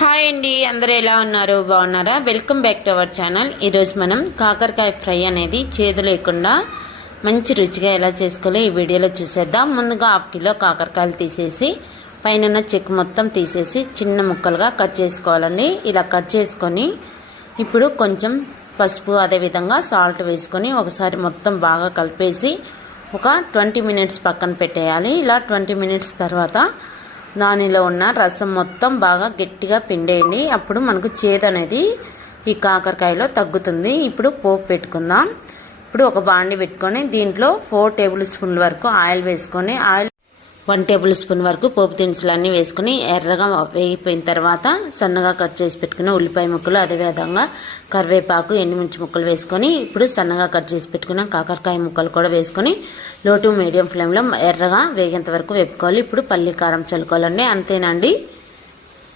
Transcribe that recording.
Hi అండి, అందరూ ఎలా ఉన్నారు? బాగున్నారా? Welcome back to our channel. ఈరోజు మనం కాకరకాయ ఫ్రై అనేది చేదు లేకుండా మంచి రుచిగా ఎలా చేసుకోవాలో ఈ వీడియోలో చూసేద్దాం. ముందుగా 1/2 కిలో కాకరకాయలు తీసేసి పైన చెక్కు మొత్తం తీసేసి చిన్న ముక్కలుగా కట్ చేసుకోవాలండి. ఇలా కట్ చేసుకొని ఇప్పుడు కొంచెం పసుపు అదేవిధంగా సాల్ట్ వేసుకొని ఒకసారి మొత్తం బాగా కలిపేసి ఒక 20 మినిట్స్ పక్కన పెట్టేయాలి. ఇలా 20 మినిట్స్ తర్వాత దానిలో ఉన్న రసం మొత్తం బాగా గట్టిగా పిండేయండి. అప్పుడు మనకు చేదు అనేది ఈ కాకరకాయలో తగ్గుతుంది. ఇప్పుడు పోపు పెట్టుకుందాం. ఇప్పుడు ఒక బాండి పెట్టుకొని దీంట్లో 4 టేబుల్ స్పూన్ల వరకు ఆయిల్ వేసుకొని 1 టేబుల్ స్పూన్ వరకు పోపు దినుసులన్నీ వేసుకుని ఎర్రగా వేగిపోయిన తర్వాత సన్నగా కట్ చేసి పెట్టుకుని ఉల్లిపాయ ముక్కలు అదేవిధంగా కరివేపాకు ఎండుమిర్చి ముక్కలు వేసుకొని ఇప్పుడు సన్నగా కట్ చేసి పెట్టుకున్న కాకరకాయ ముక్కలు కూడా వేసుకొని లో టు మీడియం ఫ్లేమ్లో ఎర్రగా వేగేంత వరకు వేపుకోవాలి. ఇప్పుడు పల్లి కారం చల్లుకోవాలండి. అంతేనండి.